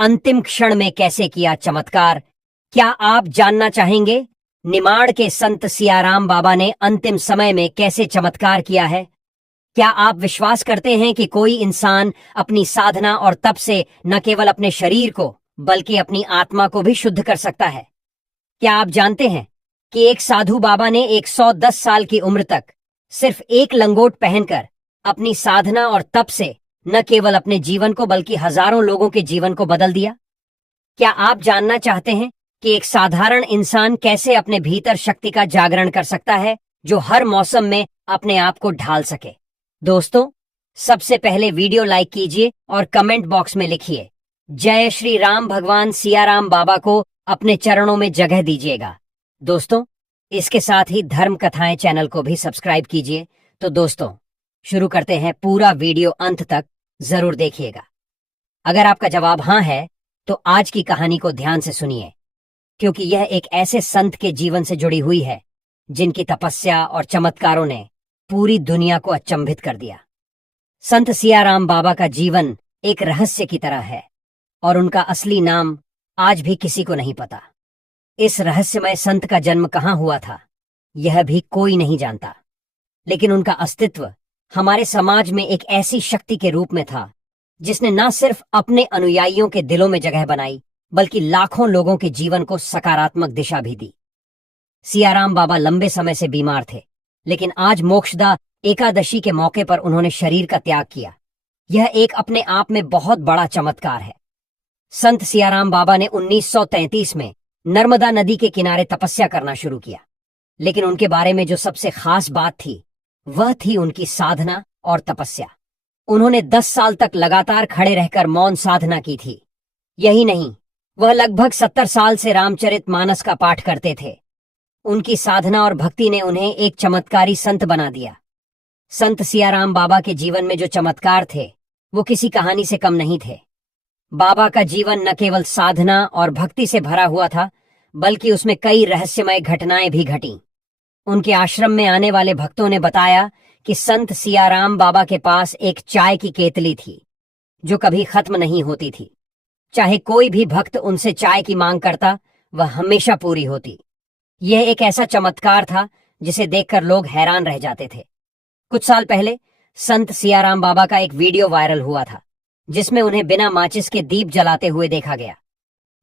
अंतिम क्षण में कैसे किया चमत्कार, क्या आप जानना चाहेंगे? निमाड़ के संत सियाराम बाबा ने अंतिम समय में कैसे चमत्कार किया है? क्या आप विश्वास करते हैं कि कोई इंसान अपनी साधना और तप से न केवल अपने शरीर को बल्कि अपनी आत्मा को भी शुद्ध कर सकता है? क्या आप जानते हैं कि एक साधु बाबा ने 110 साल की उम्र तक सिर्फ एक लंगोट पहनकर अपनी साधना और तप से न केवल अपने जीवन को बल्कि हजारों लोगों के जीवन को बदल दिया? क्या आप जानना चाहते हैं कि एक साधारण इंसान कैसे अपने भीतर शक्ति का जागरण कर सकता है जो हर मौसम में अपने आप को ढाल सके? दोस्तों, सबसे पहले वीडियो लाइक कीजिए और कमेंट बॉक्स में लिखिए जय श्री राम। भगवान सियाराम बाबा को अपने चरणों में जगह दीजिएगा। दोस्तों, इसके साथ ही धर्म कथाएं चैनल को भी सब्सक्राइब कीजिए। तो दोस्तों, शुरू करते हैं। पूरा वीडियो अंत तक जरूर देखिएगा। अगर आपका जवाब हाँ है तो आज की कहानी को ध्यान से सुनिए, क्योंकि यह एक ऐसे संत के जीवन से जुड़ी हुई है जिनकी तपस्या और चमत्कारों ने पूरी दुनिया को अचंभित कर दिया। संत सियाराम बाबा का जीवन एक रहस्य की तरह है और उनका असली नाम आज भी किसी को नहीं पता। इस रहस्यमय संत का जन्म कहाँ हुआ था यह भी कोई नहीं जानता, लेकिन उनका अस्तित्व हमारे समाज में एक ऐसी शक्ति के रूप में था जिसने न सिर्फ अपने अनुयायियों के दिलों में जगह बनाई बल्कि लाखों लोगों के जीवन को सकारात्मक दिशा भी दी। सियाराम बाबा लंबे समय से बीमार थे, लेकिन आज मोक्षदा एकादशी के मौके पर उन्होंने शरीर का त्याग किया। यह एक अपने आप में बहुत बड़ा चमत्कार है। संत सियाराम बाबा ने 1933 में नर्मदा नदी के किनारे तपस्या करना शुरू किया, लेकिन उनके बारे में जो सबसे खास बात थी वह थी उनकी साधना और तपस्या। उन्होंने 10 साल तक लगातार खड़े रहकर मौन साधना की थी। यही नहीं, वह लगभग 70 साल से रामचरितमानस का पाठ करते थे। उनकी साधना और भक्ति ने उन्हें एक चमत्कारी संत बना दिया। संत सियाराम बाबा के जीवन में जो चमत्कार थे वो किसी कहानी से कम नहीं थे। बाबा का जीवन न केवल साधना और भक्ति से भरा हुआ था, बल्कि उसमें कई रहस्यमय घटनाएं भी घटीं। उनके आश्रम में आने वाले भक्तों ने बताया कि संत सियाराम बाबा के पास एक चाय की केतली थी जो कभी खत्म नहीं होती थी। चाहे कोई भी भक्त उनसे चाय की मांग करता, वह हमेशा पूरी होती। यह एक ऐसा चमत्कार था जिसे देखकर लोग हैरान रह जाते थे। कुछ साल पहले संत सियाराम बाबा का एक वीडियो वायरल हुआ था जिसमें उन्हें बिना माचिस के दीप जलाते हुए देखा गया।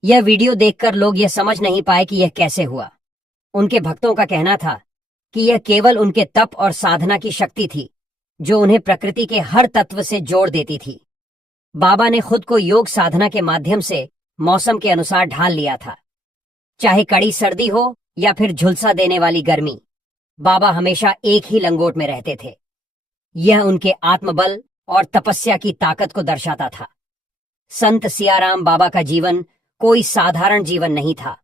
यह वीडियो देखकर लोग यह समझ नहीं पाए कि यह कैसे हुआ। उनके भक्तों का कहना था कि यह केवल उनके तप और साधना की शक्ति थी जो उन्हें प्रकृति के हर तत्व से जोड़ देती थी। बाबा ने खुद को योग साधना के माध्यम से मौसम के अनुसार ढाल लिया था। चाहे कड़ी सर्दी हो या फिर झुलसा देने वाली गर्मी, बाबा हमेशा एक ही लंगोट में रहते थे। यह उनके आत्मबल और तपस्या की ताकत को दर्शाता था। संत सियाराम बाबा का जीवन कोई साधारण जीवन नहीं था।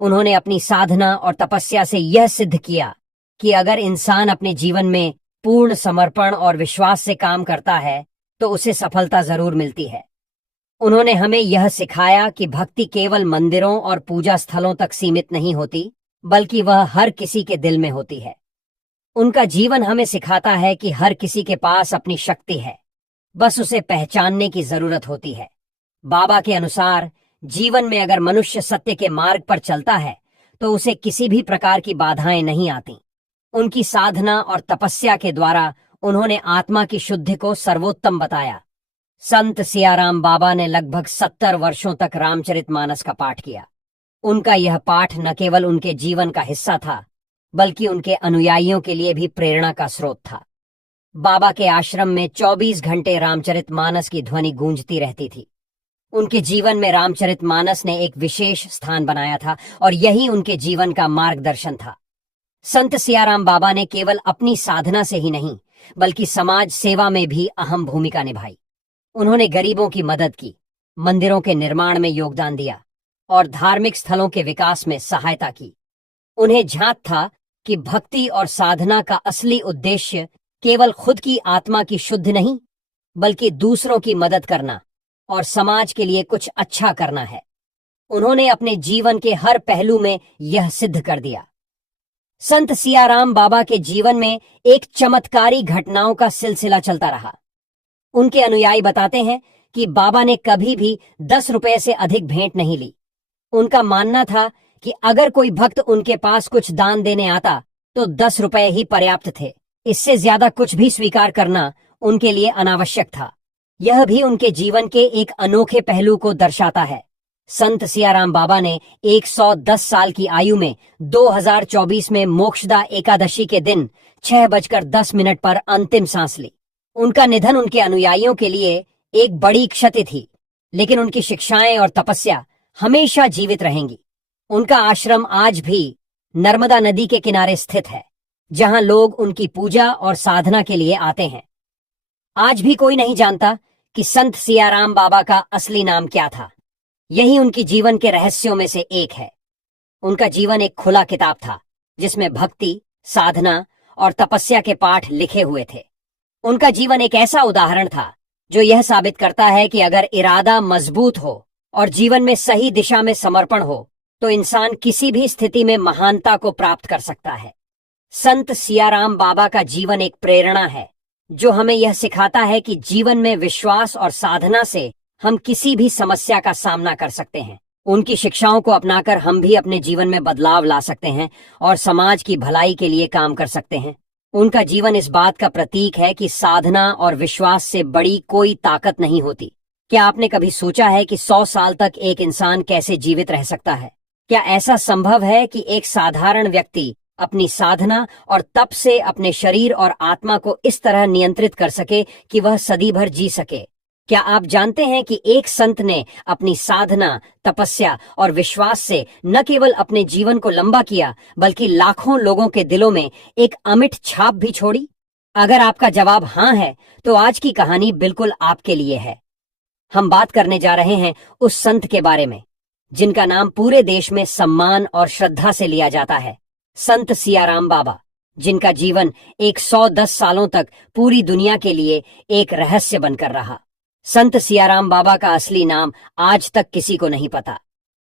उन्होंने अपनी साधना और तपस्या से यह सिद्ध किया कि अगर इंसान अपने जीवन में पूर्ण समर्पण और विश्वास से काम करता है तो उसे सफलता जरूर मिलती है। उन्होंने हमें यह सिखाया कि भक्ति केवल मंदिरों और पूजा स्थलों तक सीमित नहीं होती, बल्कि वह हर किसी के दिल में होती है। उनका जीवन हमें सिखाता है कि हर किसी के पास अपनी शक्ति है, बस उसे पहचानने की जरूरत होती है। बाबा के अनुसार जीवन में अगर मनुष्य सत्य के मार्ग पर चलता है तो उसे किसी भी प्रकार की बाधाएं नहीं आती। उनकी साधना और तपस्या के द्वारा उन्होंने आत्मा की शुद्धि को सर्वोत्तम बताया। संत सियाराम बाबा ने लगभग 70 वर्षों तक रामचरितमानस का पाठ किया। उनका यह पाठ न केवल उनके जीवन का हिस्सा था, बल्कि उनके अनुयायियों के लिए भी प्रेरणा का स्रोत था। बाबा के आश्रम में 24 घंटे रामचरितमानस की ध्वनि गूंजती रहती थी। उनके जीवन में रामचरितमानस ने एक विशेष स्थान बनाया था और यही उनके जीवन का मार्गदर्शन था। संत सियाराम बाबा ने केवल अपनी साधना से ही नहीं, बल्कि समाज सेवा में भी अहम भूमिका निभाई। उन्होंने गरीबों की मदद की, मंदिरों के निर्माण में योगदान दिया और धार्मिक स्थलों के विकास में सहायता की। उन्हें झांक था कि भक्ति और साधना का असली उद्देश्य केवल खुद की आत्मा की शुद्ध नहीं, बल्कि दूसरों की मदद करना और समाज के लिए कुछ अच्छा करना है। उन्होंने अपने जीवन के हर पहलू में यह सिद्ध कर दिया। संत सियाराम बाबा के जीवन में एक चमत्कारी घटनाओं का सिलसिला चलता रहा। उनके अनुयायी बताते हैं कि बाबा ने कभी भी 10 रुपए से अधिक भेंट नहीं ली। उनका मानना था कि अगर कोई भक्त उनके पास कुछ दान देने आता तो 10 रुपए ही पर्याप्त थे। इससे ज्यादा कुछ भी स्वीकार करना उनके लिए अनावश्यक था। यह भी उनके जीवन के एक अनोखे पहलू को दर्शाता है। संत सियाराम बाबा ने 110 साल की आयु में 2024 में मोक्षदा एकादशी के दिन 6:10 पर अंतिम सांस ली। उनका निधन उनके अनुयायियों के लिए एक बड़ी क्षति थी, लेकिन उनकी शिक्षाएं और तपस्या हमेशा जीवित रहेंगी। उनका आश्रम आज भी नर्मदा नदी के किनारे स्थित है, जहां लोग उनकी पूजा और साधना के लिए आते हैं। आज भी कोई नहीं जानता कि संत सियाराम बाबा का असली नाम क्या था। यही उनकी जीवन के रहस्यों में से एक है। उनका जीवन एक खुला किताब था, जिसमें भक्ति, साधना और तपस्या के पाठ लिखे हुए थे। उनका जीवन एक ऐसा उदाहरण था जो यह साबित करता है कि अगर इरादा मजबूत हो और जीवन में सही दिशा में समर्पण हो तो इंसान किसी भी स्थिति में महानता को प्राप्त कर सकता है। संत सियाराम बाबा का जीवन एक प्रेरणा है जो हमें यह सिखाता है कि जीवन में विश्वास और साधना से हम किसी भी समस्या का सामना कर सकते हैं। उनकी शिक्षाओं को अपनाकर हम भी अपने जीवन में बदलाव ला सकते हैं और समाज की भलाई के लिए काम कर सकते हैं। उनका जीवन इस बात का प्रतीक है कि साधना और विश्वास से बड़ी कोई ताकत नहीं होती। क्या आपने कभी सोचा है कि 100 साल तक एक इंसान कैसे जीवित रह सकता है? क्या ऐसा संभव है कि एक साधारण व्यक्ति अपनी साधना और तप से अपने शरीर और आत्मा को इस तरह नियंत्रित कर सके कि वह सदी भर जी सके? क्या आप जानते हैं कि एक संत ने अपनी साधना, तपस्या और विश्वास से न केवल अपने जीवन को लंबा किया, बल्कि लाखों लोगों के दिलों में एक अमिट छाप भी छोड़ी? अगर आपका जवाब हाँ है, तो आज की कहानी बिल्कुल आपके लिए है। हम बात करने जा रहे हैं उस संत के बारे में जिनका नाम पूरे देश में सम्मान और श्रद्धा से लिया जाता है, संत सियाराम बाबा, जिनका जीवन 110 सालों तक पूरी दुनिया के लिए एक रहस्य बनकर रहा। संत सियाराम बाबा का असली नाम आज तक किसी को नहीं पता।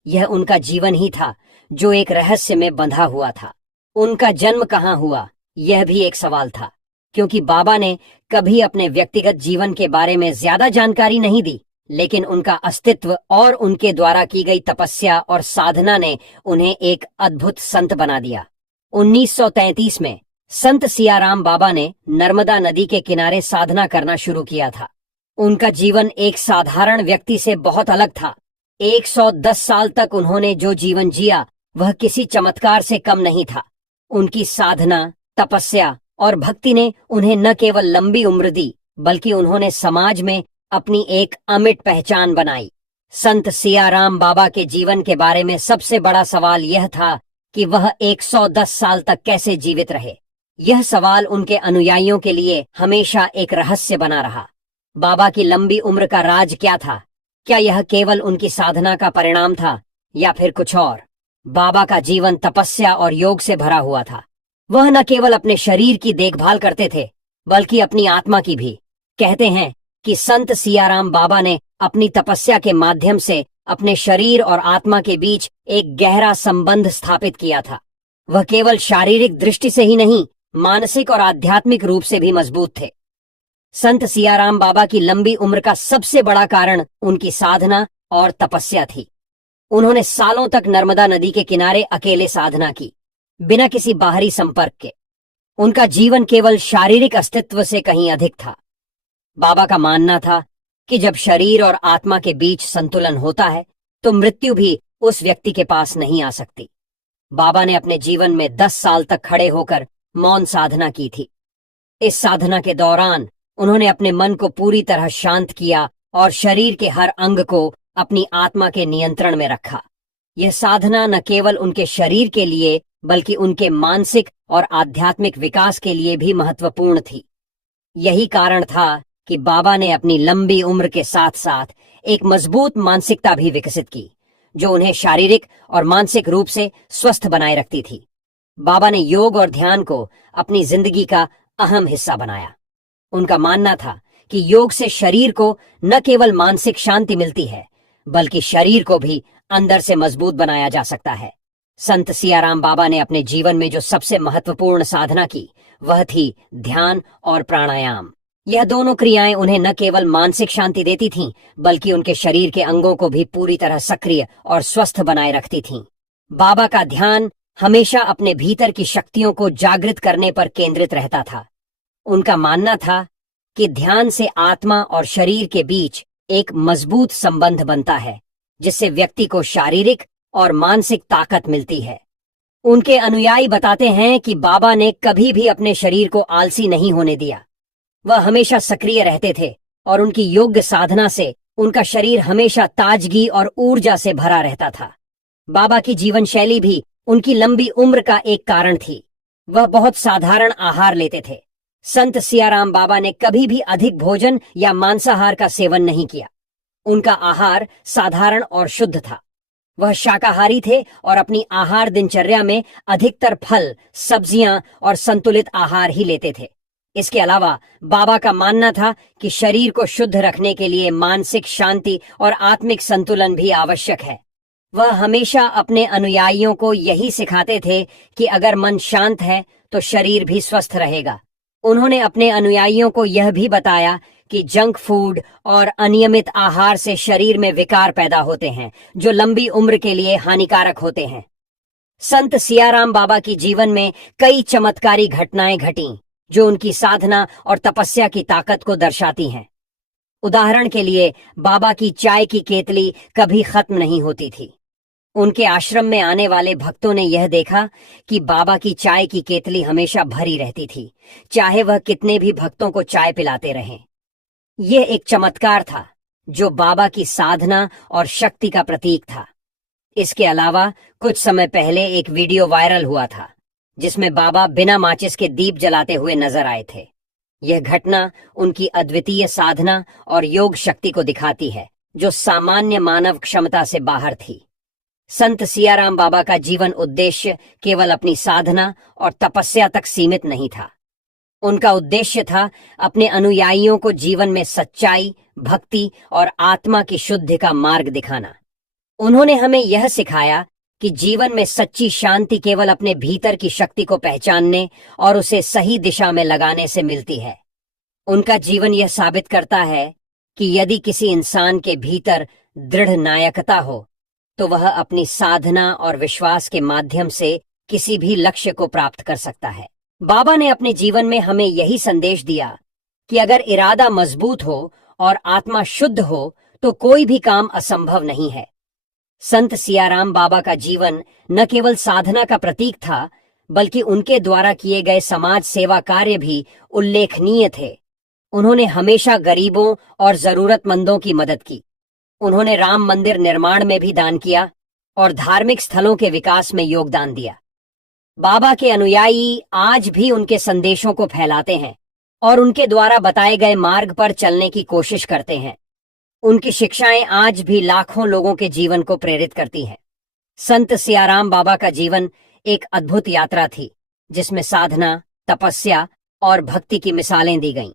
यह उनका जीवन ही था जो एक रहस्य में बंधा हुआ था। उनका जन्म कहाँ हुआ, यह भी एक सवाल था, क्योंकि बाबा ने कभी अपने व्यक्तिगत जीवन के बारे में ज्यादा जानकारी नहीं दी, लेकिन उनका अस्तित्व और उनके द्वारा की गई तपस्या और साधना ने उन्हें एक अद्भुत संत बना दिया। 1933 में संत सियाराम बाबा ने नर्मदा नदी के किनारे साधना करना शुरू किया था। उनका जीवन एक साधारण व्यक्ति से बहुत अलग था। 110 साल तक उन्होंने जो जीवन जिया वह किसी चमत्कार से कम नहीं था। उनकी साधना, तपस्या और भक्ति ने उन्हें न केवल लंबी उम्र दी, बल्कि उन्होंने समाज में अपनी एक अमिट पहचान बनाई। संत सियाराम बाबा के जीवन के बारे में सबसे बड़ा सवाल यह था कि वह 110 साल तक कैसे जीवित रहे। यह सवाल उनके अनुयायियों के लिए हमेशा एक रहस्य बना रहा। बाबा की लंबी उम्र का राज क्या था? क्या यह केवल उनकी साधना का परिणाम था या फिर कुछ और? बाबा का जीवन तपस्या और योग से भरा हुआ था। वह न केवल अपने शरीर की देखभाल करते थे, बल्कि अपनी आत्मा की भी। कहते हैं कि संत सियाराम बाबा ने अपनी तपस्या के माध्यम से अपने शरीर और आत्मा के बीच एक गहरा संबंध स्थापित किया था। वह केवल शारीरिक दृष्टि से ही नहीं, मानसिक और आध्यात्मिक रूप से भी मजबूत थे। संत सियाराम बाबा की लंबी उम्र का सबसे बड़ा कारण उनकी साधना और तपस्या थी। उन्होंने सालों तक नर्मदा नदी के किनारे अकेले साधना की, बिना किसी बाहरी संपर्क के। उनका जीवन केवल शारीरिक अस्तित्व से कहीं अधिक था। बाबा का मानना था कि जब शरीर और आत्मा के बीच संतुलन होता है तो मृत्यु भी उस व्यक्ति के पास नहीं आ सकती। बाबा ने अपने जीवन में 10 साल तक खड़े होकर मौन साधना की थी। इस साधना के दौरान उन्होंने अपने मन को पूरी तरह शांत किया और शरीर के हर अंग को अपनी आत्मा के नियंत्रण में रखा। यह साधना न केवल उनके शरीर के लिए बल्कि उनके मानसिक और आध्यात्मिक विकास के लिए भी महत्वपूर्ण थी। यही कारण था कि बाबा ने अपनी लंबी उम्र के साथ साथ एक मजबूत मानसिकता भी विकसित की, जो उन्हें शारीरिक और मानसिक रूप से स्वस्थ बनाए रखती थी। बाबा ने योग और ध्यान को अपनी जिंदगी का अहम हिस्सा बनाया। उनका मानना था कि योग से शरीर को न केवल मानसिक शांति मिलती है, बल्कि शरीर को भी अंदर से मजबूत बनाया जा सकता है। संत सियाराम बाबा ने अपने जीवन में जो सबसे महत्वपूर्ण साधना की, वह थी ध्यान और प्राणायाम। यह दोनों क्रियाएं उन्हें न केवल मानसिक शांति देती थीं, बल्कि उनके शरीर के अंगों को भी पूरी तरह सक्रिय और स्वस्थ बनाए रखती थीं। बाबा का ध्यान हमेशा अपने भीतर की शक्तियों को जागृत करने पर केंद्रित रहता था। उनका मानना था कि ध्यान से आत्मा और शरीर के बीच एक मजबूत संबंध बनता है, जिससे व्यक्ति को शारीरिक और मानसिक ताकत मिलती है। उनके अनुयायी बताते हैं कि बाबा ने कभी भी अपने शरीर को आलसी नहीं होने दिया। वह हमेशा सक्रिय रहते थे और उनकी योग्य साधना से उनका शरीर हमेशा ताजगी और ऊर्जा से भरा रहता था। बाबा की जीवन शैली भी उनकी लंबी उम्र का एक कारण थी। वह बहुत साधारण आहार लेते थे। संत सियाराम बाबा ने कभी भी अधिक भोजन या मांसाहार का सेवन नहीं किया। उनका आहार साधारण और शुद्ध था। वह शाकाहारी थे और अपनी आहार दिनचर्या में अधिकतर फल, सब्जियां और संतुलित आहार ही लेते थे। इसके अलावा बाबा का मानना था कि शरीर को शुद्ध रखने के लिए मानसिक शांति और आत्मिक संतुलन भी आवश्यक है। वह हमेशा अपने अनुयायियों को यही सिखाते थे कि अगर मन शांत है तो शरीर भी स्वस्थ रहेगा। उन्होंने अपने अनुयायियों को यह भी बताया कि जंक फूड और अनियमित आहार से शरीर में विकार पैदा होते हैं, जो लंबी उम्र के लिए हानिकारक होते हैं। संत सियाराम बाबा की जीवन में कई चमत्कारी घटनाएं घटीं, जो उनकी साधना और तपस्या की ताकत को दर्शाती हैं। उदाहरण के लिए, बाबा की चाय की केतली कभी खत्म नहीं होती थी। उनके आश्रम में आने वाले भक्तों ने यह देखा कि बाबा की चाय की केतली हमेशा भरी रहती थी, चाहे वह कितने भी भक्तों को चाय पिलाते रहें। यह एक चमत्कार था जो बाबा की साधना और शक्ति का प्रतीक था। इसके अलावा कुछ समय पहले एक वीडियो वायरल हुआ था, जिसमें बाबा बिना माचिस के दीप जलाते हुए नजर आए थे। यह घटना उनकी अद्वितीय साधना और योग शक्ति को दिखाती है, जो सामान्य मानव क्षमता से बाहर थी। संत सियाराम बाबा का जीवन उद्देश्य केवल अपनी साधना और तपस्या तक सीमित नहीं था। उनका उद्देश्य था अपने अनुयायियों को जीवन में सच्चाई, भक्ति और आत्मा की शुद्धि का मार्ग दिखाना। उन्होंने हमें यह सिखाया कि जीवन में सच्ची शांति केवल अपने भीतर की शक्ति को पहचानने और उसे सही दिशा में लगाने से मिलती है। उनका जीवन यह साबित करता है कि यदि किसी इंसान के भीतर दृढ़ नायकता हो, तो वह अपनी साधना और विश्वास के माध्यम से किसी भी लक्ष्य को प्राप्त कर सकता है। बाबा ने अपने जीवन में हमें यही संदेश दिया कि अगर इरादा मजबूत हो और आत्मा शुद्ध हो तो कोई भी काम असंभव नहीं है। संत सियाराम बाबा का जीवन न केवल साधना का प्रतीक था, बल्कि उनके द्वारा किए गए समाज सेवा कार्य भी उल्लेखनीय थे। उन्होंने हमेशा गरीबों और जरूरतमंदों की मदद की। उन्होंने राम मंदिर निर्माण में भी दान किया और धार्मिक स्थलों के विकास में योगदान दिया। बाबा के अनुयायी आज भी उनके संदेशों को फैलाते हैं और उनके द्वारा बताए गए मार्ग पर चलने की कोशिश करते हैं। उनकी शिक्षाएं आज भी लाखों लोगों के जीवन को प्रेरित करती हैं। संत सियाराम बाबा का जीवन एक अद्भुत यात्रा थी, जिसमें साधना, तपस्या और भक्ति की मिसालें दी गईं।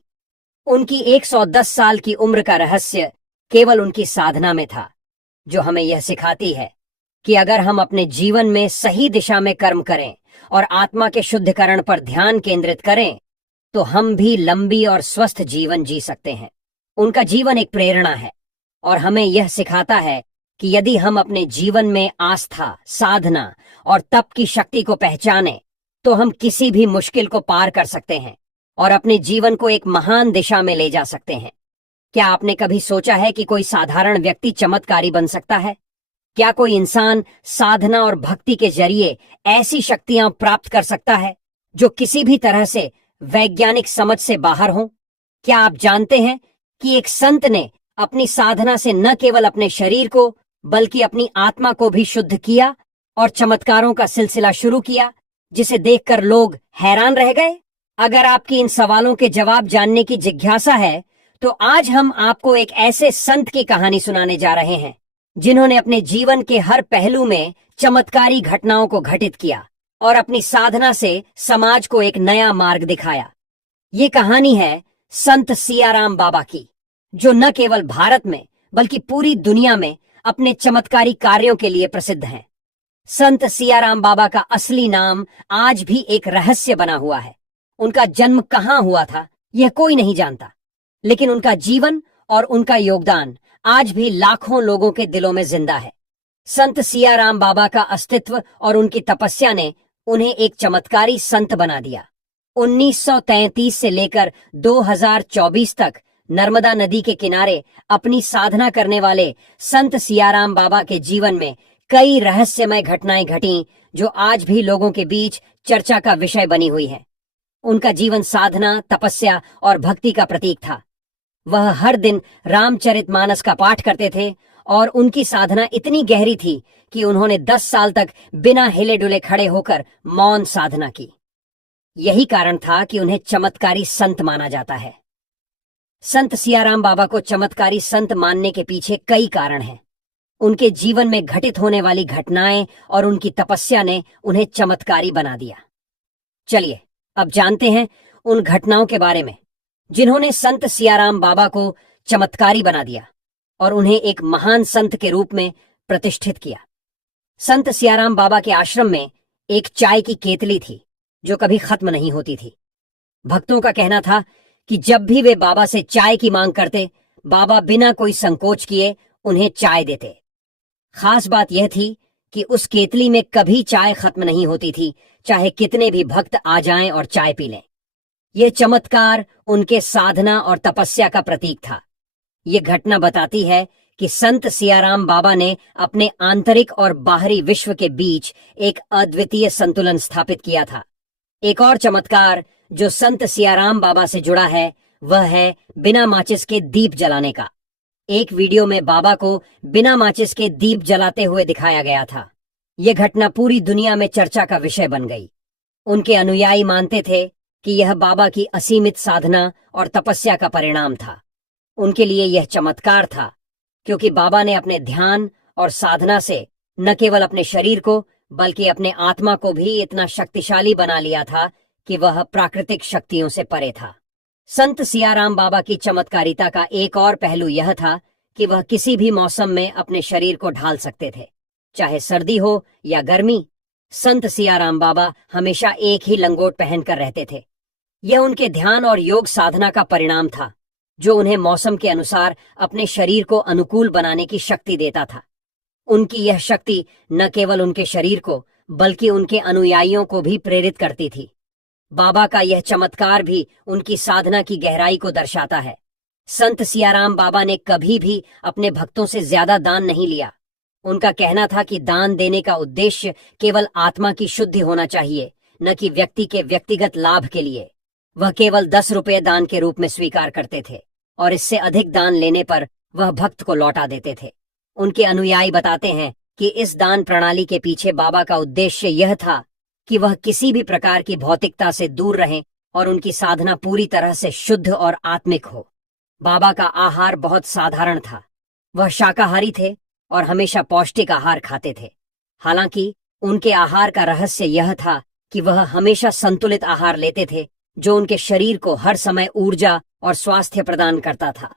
उनकी 110 साल की उम्र का रहस्य केवल उनकी साधना में था, जो हमें यह सिखाती है कि अगर हम अपने जीवन में सही दिशा में कर्म करें और आत्मा के शुद्धिकरण पर ध्यान केंद्रित करें, तो हम भी लंबी और स्वस्थ जीवन जी सकते हैं। उनका जीवन एक प्रेरणा है और हमें यह सिखाता है कि यदि हम अपने जीवन में आस्था, साधना और तप की शक्ति को पहचानें, तो हम किसी भी मुश्किल को पार कर सकते हैं और अपने जीवन को एक महान दिशा में ले जा सकते हैं। क्या आपने कभी सोचा है कि कोई साधारण व्यक्ति चमत्कारी बन सकता है? क्या कोई इंसान साधना और भक्ति के जरिए ऐसी शक्तियां प्राप्त कर सकता है जो किसी भी तरह से वैज्ञानिक समझ से बाहर हों? क्या आप जानते हैं कि एक संत ने अपनी साधना से न केवल अपने शरीर को बल्कि अपनी आत्मा को भी शुद्ध किया और चमत्कारों का सिलसिला शुरू किया, जिसे देखकर लोग हैरान रह गए? अगर आपकी इन सवालों के जवाब जानने की जिज्ञासा है, तो आज हम आपको एक ऐसे संत की कहानी सुनाने जा रहे हैं जिन्होंने अपने जीवन के हर पहलू में चमत्कारी घटनाओं को घटित किया और अपनी साधना से समाज को एक नया मार्ग दिखाया। ये कहानी है संत सियाराम बाबा की, जो न केवल भारत में बल्कि पूरी दुनिया में अपने चमत्कारी कार्यों के लिए प्रसिद्ध हैं। संत सियाराम बाबा का असली नाम आज भी एक रहस्य बना हुआ है। उनका जन्म कहाँ हुआ था, यह कोई नहीं जानता। लेकिन उनका जीवन और उनका योगदान आज भी लाखों लोगों के दिलों में जिंदा है। संत सियाराम बाबा का अस्तित्व और उनकी तपस्या ने उन्हें एक चमत्कारी संत बना दिया। 1933 से लेकर 2024 तक नर्मदा नदी के किनारे अपनी साधना करने वाले संत सियाराम बाबा के जीवन में कई रहस्यमय घटनाएं घटीं जो आज भी लोगों के बीच चर्चा का विषय बनी हुई है। उनका जीवन साधना, तपस्या और भक्ति का प्रतीक था। वह हर दिन रामचरितमानस का पाठ करते थे और उनकी साधना इतनी गहरी थी कि उन्होंने 10 साल तक बिना हिले डुले खड़े होकर मौन साधना की। यही कारण था कि उन्हें चमत्कारी संत माना जाता है। संत सियाराम बाबा को चमत्कारी संत मानने के पीछे कई कारण हैं। उनके जीवन में घटित होने वाली घटनाएं और उनकी तपस्या ने उन्हें चमत्कारी बना दिया। चलिए अब जानते हैं उन घटनाओं के बारे में जिन्होंने संत सियाराम बाबा को चमत्कारी बना दिया और उन्हें एक महान संत के रूप में प्रतिष्ठित किया। संत सियाराम बाबा के आश्रम में एक चाय की केतली थी जो कभी खत्म नहीं होती थी। भक्तों का कहना था कि जब भी वे बाबा से चाय की मांग करते, बाबा बिना कोई संकोच किए उन्हें चाय देते। खास बात यह थी कि उस केतली में कभी चाय खत्म नहीं होती थी, चाहे कितने भी भक्त आ जाएं और चाय पी लें। यह चमत्कार उनके साधना और तपस्या का प्रतीक था। ये घटना बताती है कि संत सियाराम बाबा ने अपने आंतरिक और बाहरी विश्व के बीच एक अद्वितीय संतुलन स्थापित किया था। एक और चमत्कार जो संत सियाराम बाबा से जुड़ा है वह है बिना माचिस के दीप जलाने का। एक वीडियो में बाबा को बिना माचिस के दीप जलाते हुए दिखाया गया था। यह घटना पूरी दुनिया में चर्चा का विषय बन गई। उनके अनुयायी मानते थे कि यह बाबा की असीमित साधना और तपस्या का परिणाम था। उनके लिए यह चमत्कार था क्योंकि बाबा ने अपने ध्यान और साधना से न केवल अपने शरीर को बल्कि अपने आत्मा को भी इतना शक्तिशाली बना लिया था कि वह प्राकृतिक शक्तियों से परे था। संत सियाराम बाबा की चमत्कारिता का एक और पहलू यह था कि वह किसी भी मौसम में अपने शरीर को ढाल सकते थे, चाहे सर्दी हो या गर्मी। संत सियाराम बाबा हमेशा एक ही लंगोट पहनकर रहते थे। यह उनके ध्यान और योग साधना का परिणाम था जो उन्हें मौसम के अनुसार अपने शरीर को अनुकूल बनाने की शक्ति देता था। उनकी यह शक्ति न केवल उनके शरीर को बल्कि उनके अनुयायियों को भी प्रेरित करती थी। बाबा का यह चमत्कार भी उनकी साधना की गहराई को दर्शाता है। संत सियाराम बाबा ने कभी भी अपने भक्तों से ज्यादा दान नहीं लिया। उनका कहना था कि दान देने का उद्देश्य केवल आत्मा की शुद्धि होना चाहिए, न कि व्यक्ति के व्यक्तिगत लाभ के लिए। वह केवल 10 रुपये दान के रूप में स्वीकार करते थे और इससे अधिक दान लेने पर वह भक्त को लौटा देते थे। उनके अनुयायी बताते हैं कि इस दान प्रणाली के पीछे बाबा का उद्देश्य यह था कि वह किसी भी प्रकार की भौतिकता से दूर रहें और उनकी साधना पूरी तरह से शुद्ध और आत्मिक हो। बाबा का आहार बहुत साधारण था। वह शाकाहारी थे और हमेशा पौष्टिक आहार खाते थे। हालांकि उनके आहार का रहस्य यह था कि वह हमेशा संतुलित आहार लेते थे जो उनके शरीर को हर समय ऊर्जा और स्वास्थ्य प्रदान करता था।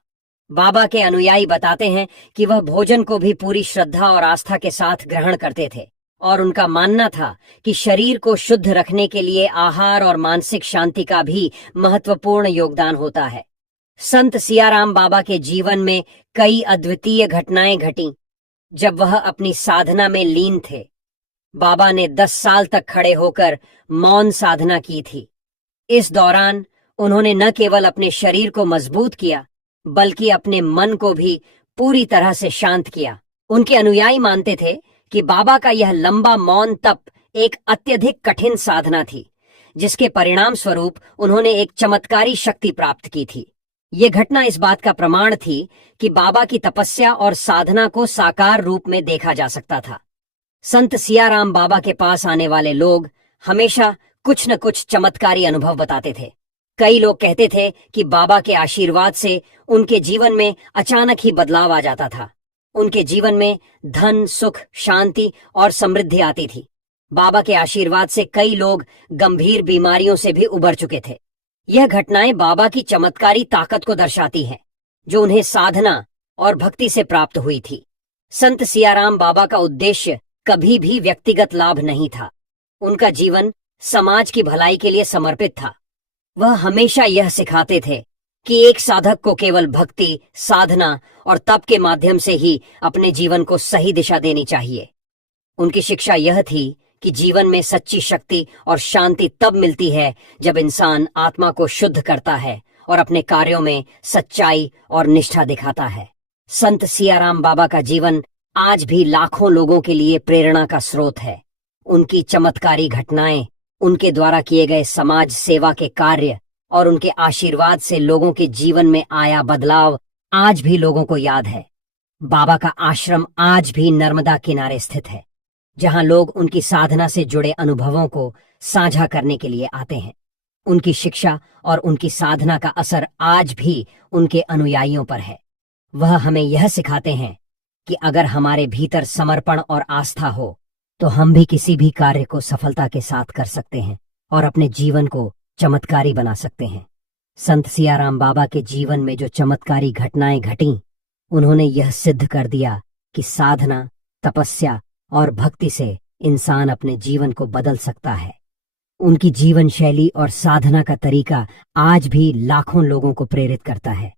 बाबा के अनुयायी बताते हैं कि वह भोजन को भी पूरी श्रद्धा और आस्था के साथ ग्रहण करते थे और उनका मानना था कि शरीर को शुद्ध रखने के लिए आहार और मानसिक शांति का भी महत्वपूर्ण योगदान होता है। संत सियाराम बाबा के जीवन में कई अद्वितीय घटनाएं घटीं जब वह अपनी साधना में लीन थे। बाबा ने 10 साल तक खड़े होकर मौन साधना की थी। इस दौरान उन्होंने न केवल अपने शरीर को मजबूत किया बल्कि अपने मन को भी पूरी तरह से शांत किया। उनके अनुयायी मानते थे कि बाबा का यह लंबा मौन तप एक अत्यधिक कठिन साधना थी जिसके परिणाम स्वरूप उन्होंने एक चमत्कारी शक्ति प्राप्त की थी। ये घटना इस बात का प्रमाण थी कि बाबा की तपस्या और साधना को साकार रूप में देखा जा सकता था। संत सियाराम बाबा के पास आने वाले लोग हमेशा कुछ न कुछ चमत्कारी अनुभव बताते थे। कई लोग कहते थे कि बाबा के आशीर्वाद से उनके जीवन में अचानक ही बदलाव आ जाता था। उनके जीवन में धन, सुख, शांति और समृद्धि आती थी। बाबा के आशीर्वाद से कई लोग गंभीर बीमारियों से भी उबर चुके थे। यह घटनाएं बाबा की चमत्कारी ताकत को दर्शाती हैं जो उन्हें साधना और भक्ति से प्राप्त हुई थी। संत सियाराम बाबा का उद्देश्य कभी भी व्यक्तिगत लाभ नहीं था। उनका जीवन समाज की भलाई के लिए समर्पित था। वह हमेशा यह सिखाते थे कि एक साधक को केवल भक्ति, साधना और तप के माध्यम से ही अपने जीवन को सही दिशा देनी चाहिए। उनकी शिक्षा यह थी कि जीवन में सच्ची शक्ति और शांति तब मिलती है जब इंसान आत्मा को शुद्ध करता है और अपने कार्यों में सच्चाई और निष्ठा दिखाता है। संत सियाराम बाबा का जीवन आज भी लाखों लोगों के लिए प्रेरणा का स्रोत है। उनकी चमत्कारी घटनाएं, उनके द्वारा किए गए समाज सेवा के कार्य और उनके आशीर्वाद से लोगों के जीवन में आया बदलाव आज भी लोगों को याद है। बाबा का आश्रम आज भी नर्मदा किनारे स्थित है, जहां लोग उनकी साधना से जुड़े अनुभवों को साझा करने के लिए आते हैं। उनकी शिक्षा और उनकी साधना का असर आज भी उनके अनुयायियों पर है। वह हमें यह सिखाते हैं कि अगर हमारे भीतर समर्पण और आस्था हो तो हम भी किसी भी कार्य को सफलता के साथ कर सकते हैं और अपने जीवन को चमत्कारी बना सकते हैं। संत सियाराम बाबा के जीवन में जो चमत्कारी घटनाएं घटीं, उन्होंने यह सिद्ध कर दिया कि साधना, तपस्या और भक्ति से इंसान अपने जीवन को बदल सकता है। उनकी जीवन शैली और साधना का तरीका आज भी लाखों लोगों को प्रेरित करता है।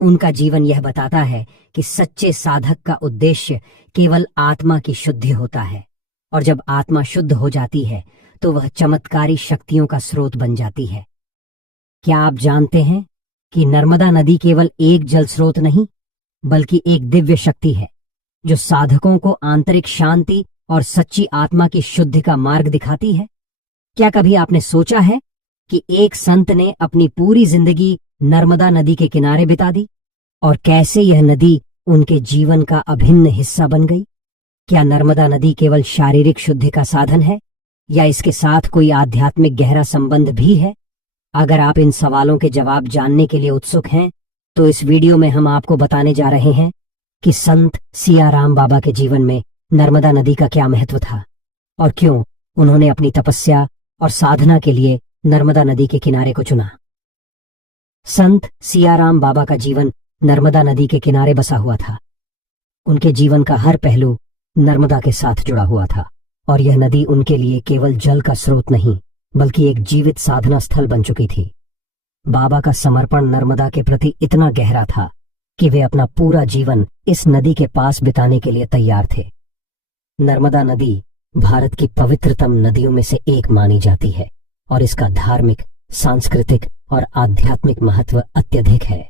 उनका जीवन यह बताता है कि सच्चे साधक का उद्देश्य केवल आत्मा की शुद्धि होता है, और जब आत्मा शुद्ध हो जाती है तो वह चमत्कारी शक्तियों का स्रोत बन जाती है। क्या आप जानते हैं कि नर्मदा नदी केवल एक जल स्रोत नहीं, बल्कि एक दिव्य शक्ति है जो साधकों को आंतरिक शांति और सच्ची आत्मा की शुद्धि का मार्ग दिखाती है? क्या कभी आपने सोचा है कि एक संत ने अपनी पूरी जिंदगी नर्मदा नदी के किनारे बिता दी और कैसे यह नदी उनके जीवन का अभिन्न हिस्सा बन गई? क्या नर्मदा नदी केवल शारीरिक शुद्धि का साधन है या इसके साथ कोई आध्यात्मिक गहरा संबंध भी है? अगर आप इन सवालों के जवाब जानने के लिए उत्सुक हैं, तो इस वीडियो में हम आपको बताने जा रहे हैं कि संत सियाराम बाबा के जीवन में नर्मदा नदी का क्या महत्व था और क्यों उन्होंने अपनी तपस्या और साधना के लिए नर्मदा नदी के किनारे को चुना। संत सियाराम बाबा का जीवन नर्मदा नदी के किनारे बसा हुआ था। उनके जीवन का हर पहलू नर्मदा के साथ जुड़ा हुआ था और यह नदी उनके लिए केवल जल का स्रोत नहीं, बल्कि एक जीवित साधना स्थल बन चुकी थी। बाबा का समर्पण नर्मदा के प्रति इतना गहरा था कि वे अपना पूरा जीवन इस नदी के पास बिताने के लिए तैयार थे। नर्मदा नदी भारत की पवित्रतम नदियों में से एक मानी जाती है और इसका धार्मिक, सांस्कृतिक और आध्यात्मिक महत्व अत्यधिक है।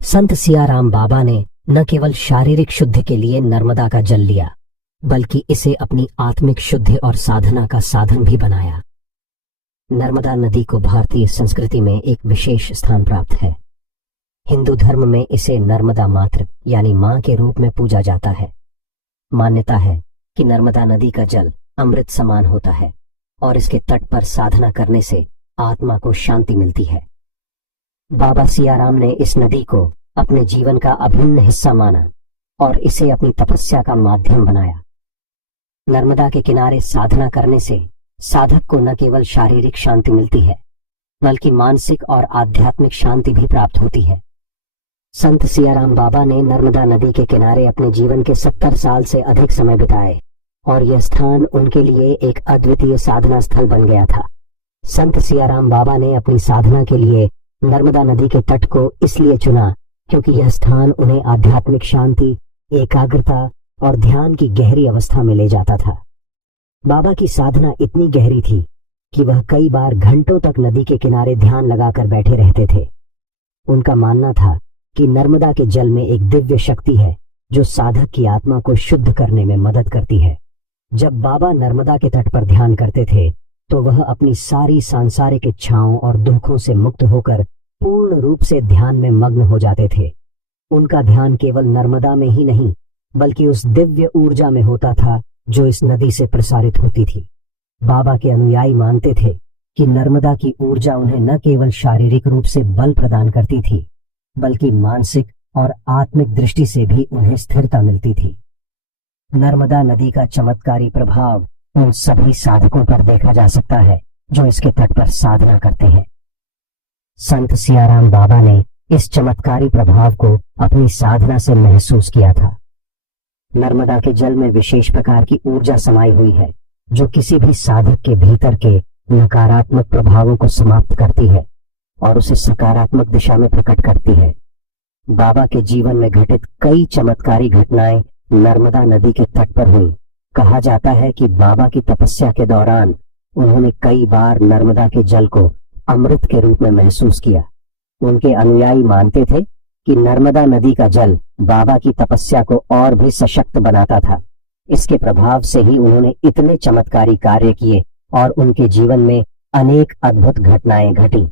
संत सियाराम बाबा ने न केवल शारीरिक शुद्धि के लिए नर्मदा का जल लिया, बल्कि इसे अपनी आत्मिक शुद्धि और साधना का साधन भी बनाया। नर्मदा नदी को भारतीय संस्कृति में एक विशेष स्थान प्राप्त है। हिंदू धर्म में इसे नर्मदा मात्र यानी मां के रूप में पूजा जाता है। मान्यता है कि नर्मदा नदी का जल अमृत समान होता है और इसके तट पर साधना करने से आत्मा को शांति मिलती है। बाबा सियाराम ने इस नदी को अपने जीवन का अभिन्न हिस्सा माना और इसे अपनी तपस्या का माध्यम बनाया। नर्मदा के किनारे साधना करने से साधक को न केवल शारीरिक शांति मिलती है, बल्कि मानसिक और आध्यात्मिक शांति भी प्राप्त होती है। संत सियाराम बाबा ने नर्मदा नदी के किनारे अपने जीवन के 70 साल से अधिक समय बिताए और यह स्थान उनके लिए एक अद्वितीय साधना स्थल बन गया था। संत सियाराम बाबा ने अपनी साधना के लिए नर्मदा नदी के तट को इसलिए चुना क्योंकि यह स्थान उन्हें आध्यात्मिक शांति, एकाग्रता और ध्यान की गहरी अवस्था में ले जाता था। बाबा की साधना इतनी गहरी थी कि वह कई बार घंटों तक नदी के किनारे ध्यान लगाकर बैठे रहते थे। उनका मानना था कि नर्मदा के जल में एक दिव्य शक्ति है जो साधक की आत्मा को शुद्ध करने में मदद करती है। जब बाबा नर्मदा के तट पर ध्यान करते थे तो वह अपनी सारी सांसारिक इच्छाओं और दुखों से मुक्त होकर पूर्ण रूप से ध्यान में मग्न हो जाते थे। उनका ध्यान केवल नर्मदा में ही नहीं, बल्कि उस दिव्य ऊर्जा में होता था जो इस नदी से प्रसारित होती थी। बाबा के अनुयायी मानते थे कि नर्मदा की ऊर्जा उन्हें न केवल शारीरिक रूप से बल प्रदान करती थी, बल्कि मानसिक और आत्मिक दृष्टि से भी उन्हें स्थिरता मिलती थी। नर्मदा नदी का चमत्कारी प्रभाव उन सभी साधकों पर देखा जा सकता है जो इसके तट पर साधना करते हैं। संत सियाराम बाबा ने इस चमत्कारी प्रभाव को अपनी साधना से महसूस किया था। नर्मदा के जल में विशेष प्रकार की ऊर्जा समाई हुई है जो किसी भी साधक के भीतर के नकारात्मक प्रभावों को समाप्त करती है और उसे सकारात्मक दिशा में प्रकट करती है। बाबा के जीवन में घटित कई चमत्कारी घटनाएं नर्मदा नदी के तट पर हुई। कहा जाता है कि बाबा की तपस्या के दौरान उन्होंने कई बार नर्मदा के जल को अमृत के रूप में महसूस किया। उनके अनुयायी मानते थे कि नर्मदा नदी का जल बाबा की तपस्या को और भी सशक्त बनाता था। इसके प्रभाव से ही उन्होंने इतने चमत्कारी कार्य किए और उनके जीवन में अनेक अद्भुत घटनाएं घटी।